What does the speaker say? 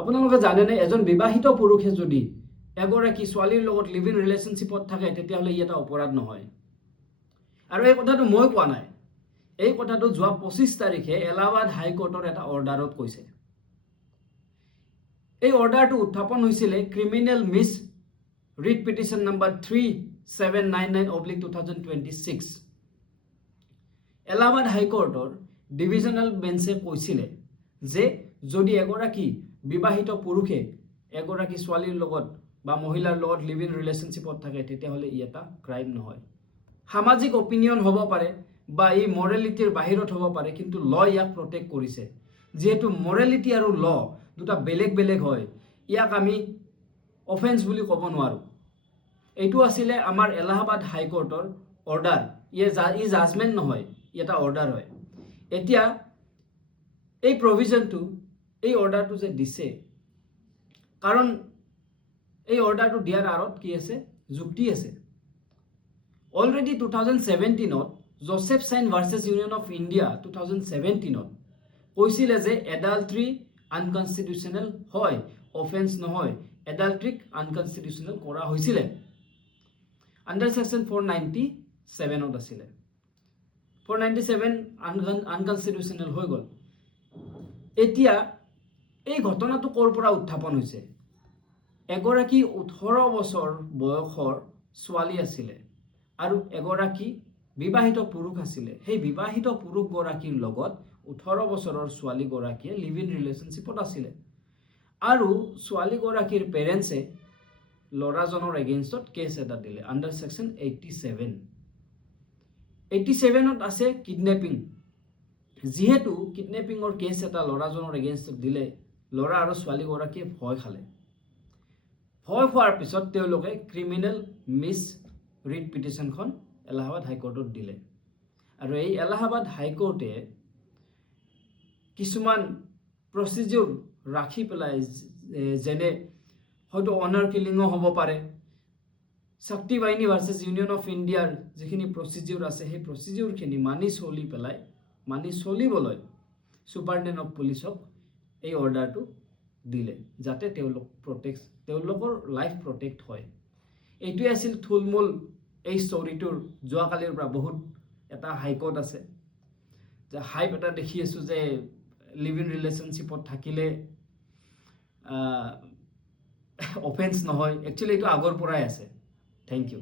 আপোনালোকে জানেনে এজন বিবাহিত পুৰুষে যদি এগৰাকী ছোৱালীৰ লগত লিভ ইন ৰিলেশ্যনশ্বিপত থাকে তেতিয়াহ'লে ই এটা অপৰাধ নহয়। আৰু এই কথাটো মই কোৱা নাই, এই কথাটো যোৱা 25 তাৰিখে এলাহাবাদ হাইকোৰ্টৰ এটা অৰ্ডাৰত কৈছে। এই অৰ্ডাৰটো উত্থাপন হৈছিলে criminal misc writ petition number 3799/2026। Allahabad হাইকোৰ্টৰ ডিভিজনেল বেঞ্চে কৈছিলে যে যদি এগৰাকী বিবাহিত পুৰুষে এগৰাকী ছোৱালীৰ লগত বা মহিলাৰ লগত লিভ ইন ৰিলেশ্যনশ্বিপত থাকে তেতিয়াহ'লে ই এটা ক্ৰাইম নহয়। সামাজিক অপিনিয়ন হ'ব পাৰে বা ই মৰেলিটিৰ বাহিৰত হ'ব পাৰে, কিন্তু ল ইয়াক প্ৰটেক্ট কৰিছে। যিহেতু মৰেলিটি আৰু ল দুটা বেলেগ বেলেগ হয়, ইয়াক আমি অফেন্স বুলি ক'ব নোৱাৰোঁ। এইটো আছিলে আমাৰ এলাহাবাদ হাইকোৰ্টৰ অৰ্ডাৰ। ই জাজমেণ্ট নহয়, ই এটা অৰ্ডাৰ হয়। এতিয়া এই প্ৰভিজনটো, এই অৰ্ডাৰটো যে দিছে, কাৰণ এই অৰ্ডাৰটো দিয়াৰ আঁৰত কি আছে? যুক্তি আছে। অলৰেডি 2017ত Joseph Shine versus union of India 2017ত কৈছিলে যে এডাল্ট্ৰি আনকনষ্টিটিউচনেল হয়, অফেন্স নহয়। এডাল্ট্ৰিক আনকনষ্টিটিউচনেল কৰা হৈছিলে। আণ্ডাৰ ছেকশ্যন 497ত আছিলে। 497 আনকনষ্টিটিউচনেল হৈ গ'ল। এতিয়া এই ঘটনাটো ক'ৰ পৰা উত্থাপন হৈছে? এগৰাকী 18 বছৰ বয়সৰ ছোৱালী আছিলে আৰু এগৰাকী বিবাহিত পুৰুষ আছিলে। সেই বিবাহিত পুৰুষগৰাকীৰ লগত 18 বছৰৰ ছোৱালীগৰাকীয়ে লিভ ইন ৰিলেশ্যনশ্বিপত আছিলে আৰু ছোৱালীগৰাকীৰ পেৰেণ্টছে ল'ৰাজনৰ এগেইনষ্টত কেছ এটা দিলে আণ্ডাৰ ছেকশ্যন 87। 87ত আছে কিডনেপিং। যিহেতু কিডনেপিঙৰ কেছ এটা ল'ৰাজনৰ এগেইনষ্টত দিলে, ল'ৰা আৰু ছোৱালীগৰাকীয়ে ভয় খালে। ভয় খোৱাৰ পিছত তেওঁলোকে ক্ৰিমিনেল মিছ ৰিট পিটিশ্যনখন এলাহাবাদ হাইকোৰ্টত দিলে। আৰু এই এলাহাবাদ হাইকোৰ্টে কিছুমান প্ৰচিডিউৰ ৰাখি পেলাই, যেনে হয়তো অনাৰ কিলিঙো হ'ব পাৰে, শক্তি বাহিনী ভাৰ্চেছ ইউনিয়ন অফ ইণ্ডিয়াৰ যিখিনি প্ৰচিডিউৰ আছে সেই প্ৰচিডিউৰখিনি মানি চলিবলৈ ছুপাৰিনটেণ্ডেণ্ট অফ পুলিচক এই অৰ্ডাৰটো দিলে, যাতে তেওঁলোকৰ লাইফ প্ৰটেক্ট হয়। এইটোৱে আছিল থুলমূল এই ষ্টৰিটোৰ যোৱাকালিৰ পৰা বহুত এটা হাইকোৰ্ট আছে, যে হাইপ এটা দেখি আছোঁ যে লিভ ইন ৰিলেশ্যনশ্বিপত থাকিলে অফেন্স নহয়। একচুৱেলি এইটো আগৰ পৰাই আছে। Thank U.